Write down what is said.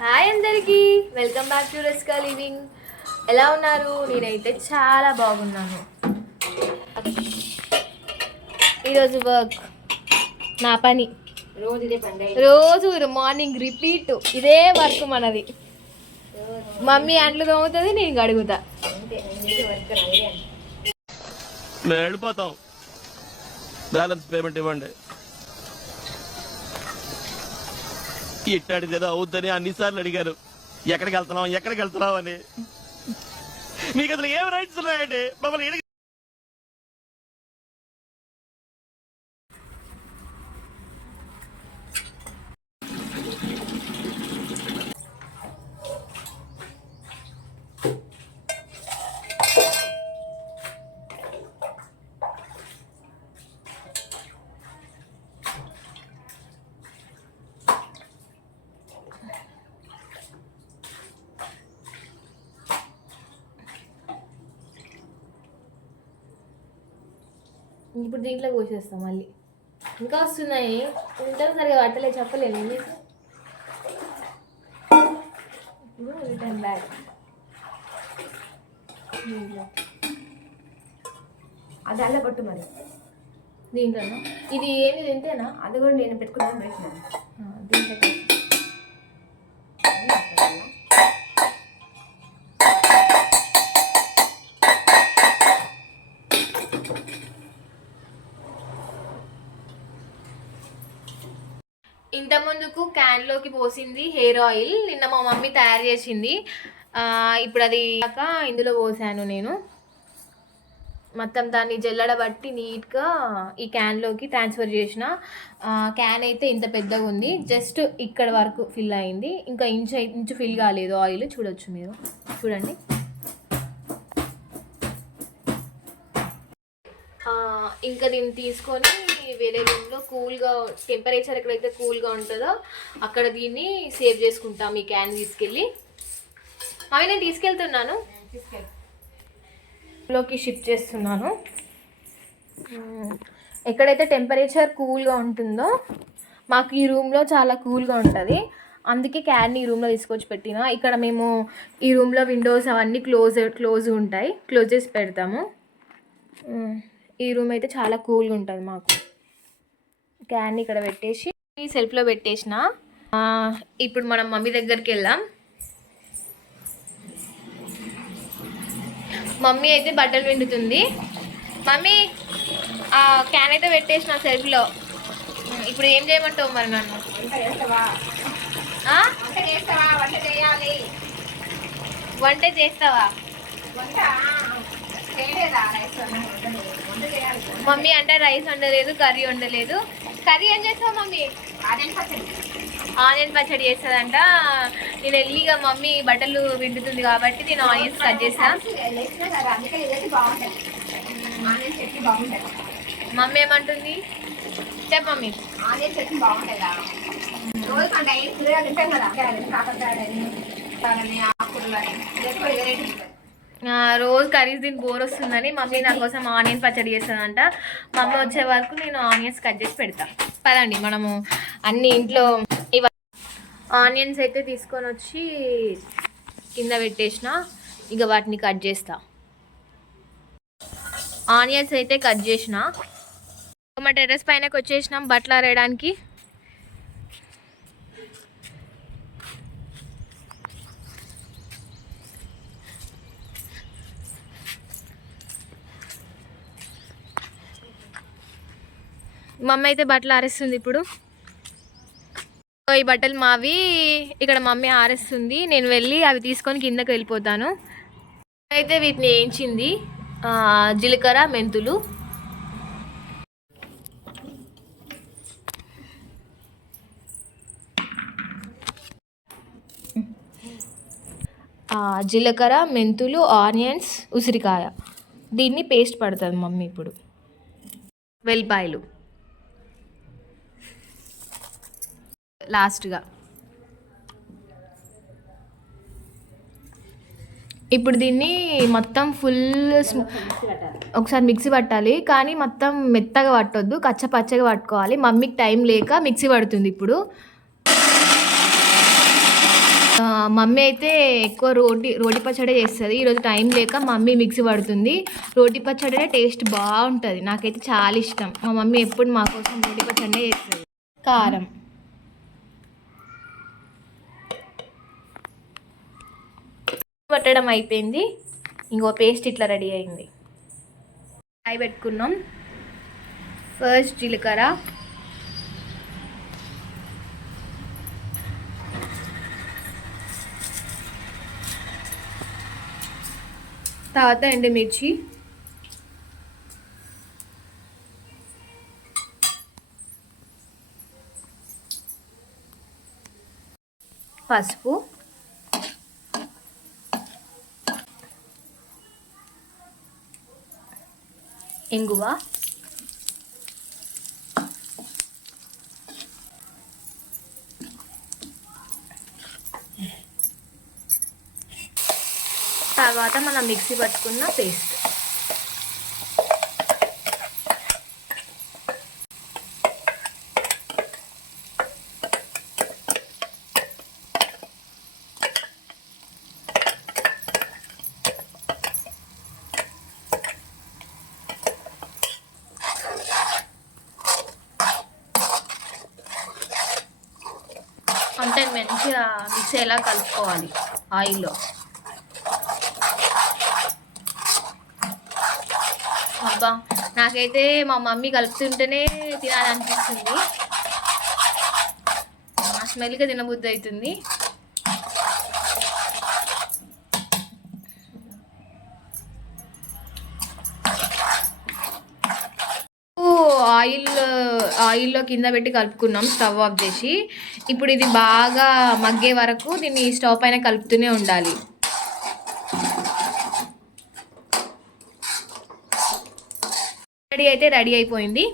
Hi అందరికీ, welcome back to రెస్కా living. ఎలా ఉన్నారు? నేనైతే చాలా బాగున్నాను. ఈరోజు వర్క్ నా పని రోజు మార్నింగ్ రిపీట్ ఇదే వర్క్ మనది. మమ్మీ అంట్లు తోముతుంది, నేను గడుగుతా. వెళ్ళిపోతాం, బ్యాలెన్స్ పేమెంట్ ఇవ్వండి. ఇట్టాడిది ఏదో అవుద్దని అన్నిసార్లు అడిగారు, ఎక్కడికి వెళ్తున్నావు అని. మీకు అసలు ఏం రైట్స్ ఉన్నాయండి మమ్మల్ని? ఇప్పుడు దీంట్లో కోసేస్తాం. మళ్ళీ ఇంకా వస్తున్నాయి, ఉంటాం సరిగా పట్టలే, చెప్పలేము. రిటర్న్ బ్యాక్ అది అల్ల పట్టు మరి దీంట్లోనా? ఇది ఏంది తింటేనా? అది కూడా నేను పెట్టుకున్నాను పెట్టినాను దీంట్లో. ఇంత ముందుకు క్యాన్లోకి పోసింది హెయిర్ ఆయిల్, నిన్న మా మమ్మీ తయారు చేసింది. ఇప్పుడు అది కాక ఇందులో పోసాను నేను. మొత్తం దాన్ని జల్లడబట్టి నీట్గా ఈ క్యాన్లోకి ట్రాన్స్ఫర్ చేసిన. క్యాన్ అయితే ఇంత పెద్దగా ఉంది, జస్ట్ ఇక్కడ వరకు ఫిల్ అయింది, ఇంకా ఇంచు ఫిల్ కాలేదు ఆయిల్. చూడొచ్చు మీరు, చూడండి. ఇంకా దీన్ని తీసుకొని వేరే రూమ్లో కూల్గా, టెంపరేచర్ ఎక్కడైతే కూల్గా ఉంటుందో అక్కడ దీన్ని సేవ్ చేసుకుంటాం. ఈ క్యాన్ తీసుకెళ్ళి అవి నేను తీసుకెళ్తున్నాను, లోకి షిఫ్ట్ చేస్తున్నాను. ఎక్కడైతే టెంపరేచర్ కూల్గా ఉంటుందో మాకు ఈ రూమ్లో చాలా కూల్గా ఉంటుంది, అందుకే క్యాన్ని ఈ రూమ్లో తీసుకొచ్చి పెట్టిన. ఇక్కడ మేము ఈ రూమ్లో విండోస్ అవన్నీ క్లోజ్ ఉంటాయి, క్లోజ్ చేసి పెడతాము. ఈ రూమ్ అయితే చాలా కూల్గా ఉంటుంది మాకు. క్యాన్ని ఇక్కడ పెట్టేసి ఈ సెల్ఫ్లో పెట్టేసిన. ఇప్పుడు మనం మమ్మీ దగ్గరికి వెళ్దాం. మమ్మీ అయితే బట్టలు పిండుతుంది. మమ్మీ క్యాన్ అయితే పెట్టేసిన సెల్ఫ్లో. ఇప్పుడు ఏం చేయమంటావు మరి నన్ను? వంట చేస్తావా? మమ్మీ అంటే రైస్ వండలేదు, కర్రీ వండలేదు. కర్రీ ఏం చేస్తావు మమ్మీ? ఆనియన్ పచ్చడి చేస్తుందంట. నేను ఎల్లిగా మమ్మీ బట్టలు పిండుతుంది కాబట్టి నేను ఆనియన్స్ కట్ చేస్తా. మమ్మీ ఏమంటుంది చెప్ప మమ్మీ? రోజు కర్రీస్ దీన్ని బోర్ వస్తుందని మమ్మీ నా కోసం ఆనియన్ పచ్చడి చేస్తుందంట. మమ్మీ వచ్చే వరకు నేను ఆనియన్స్ కట్ చేసి పెడతా. పదండి మనము అన్ని ఇంట్లో ఆనియన్స్ అయితే తీసుకొని వచ్చి కింద పెట్టేసిన. ఇక వాటిని కట్ చేస్తా. ఆనియన్స్ అయితే కట్ చేసిన. మా టెర్రస్ పైనకి వచ్చేసినాం బట్టలు ఆరేయడానికి. మమ్మీ అయితే బట్టలు ఆరేస్తుంది ఇప్పుడు. ఈ బట్టలు మావి, ఇక్కడ మమ్మీ ఆరేస్తుంది. నేను వెళ్ళి అవి తీసుకొని కిందకి వెళ్ళిపోతాను. అయితే వీటిని వేయించింది జీలకర్ర, మెంతులు. జీలకర్ర, మెంతులు, ఆనియన్స్, ఉసిరికాయ, దీన్ని పేస్ట్ పడుతుంది మమ్మీ ఇప్పుడు. వెల్లిపాయలు లాస్ట్గా. ఇప్పుడు దీన్ని మొత్తం ఫుల్ ఒకసారి మిక్సీ పట్టాలి, కానీ మొత్తం మెత్తగా పట్టొద్దు, కచ్చపచ్చగా పట్టుకోవాలి. మమ్మీకి టైం లేక మిక్సీ పడుతుంది ఇప్పుడు. మమ్మీ అయితే ఎక్కువ రోటి పచ్చడి చేస్తుంది. ఈరోజు టైం లేక మమ్మీ మిక్సీ పడుతుంది. రోటి పచ్చడి టేస్ట్ బాగుంటుంది, నాకైతే చాలా ఇష్టం. మా మమ్మీ ఎప్పుడు మా కోసం రోటి పచ్చడి చేస్తుంది. కారం, పట్టడం అయిపోయింది. ఇంకో పేస్ట్ ఇట్లా రెడీ అయింది. అవి పెట్టుకున్నాం. ఫస్ట్ జీలకర్ర, తర్వాత ఎండుమిర్చి, పసుపు, ఇంగువ, తర్వాత మనం మిక్సీ పట్టుకున్న పేస్ట్. అంటే మంచిగా మిక్స్ అయ్యేలా కలుపుకోవాలి ఆయిల్లో. అబ్బా, నాకైతే మా మమ్మీ కలుపుతుంటేనే తినాలనిపిస్తుంది. ఆ స్మెల్గా తినబుద్ధి అవుతుంది. ఆయిల్లో కింద పెట్టి కలుపుకున్నాం, స్టవ్ ఆఫ్ చేసి. ఇప్పుడు ఇది బాగా మగ్గే వరకు దీన్ని స్టవ్ పైన కలుపుతూనే ఉండాలి. రెడీ అయిపోయింది.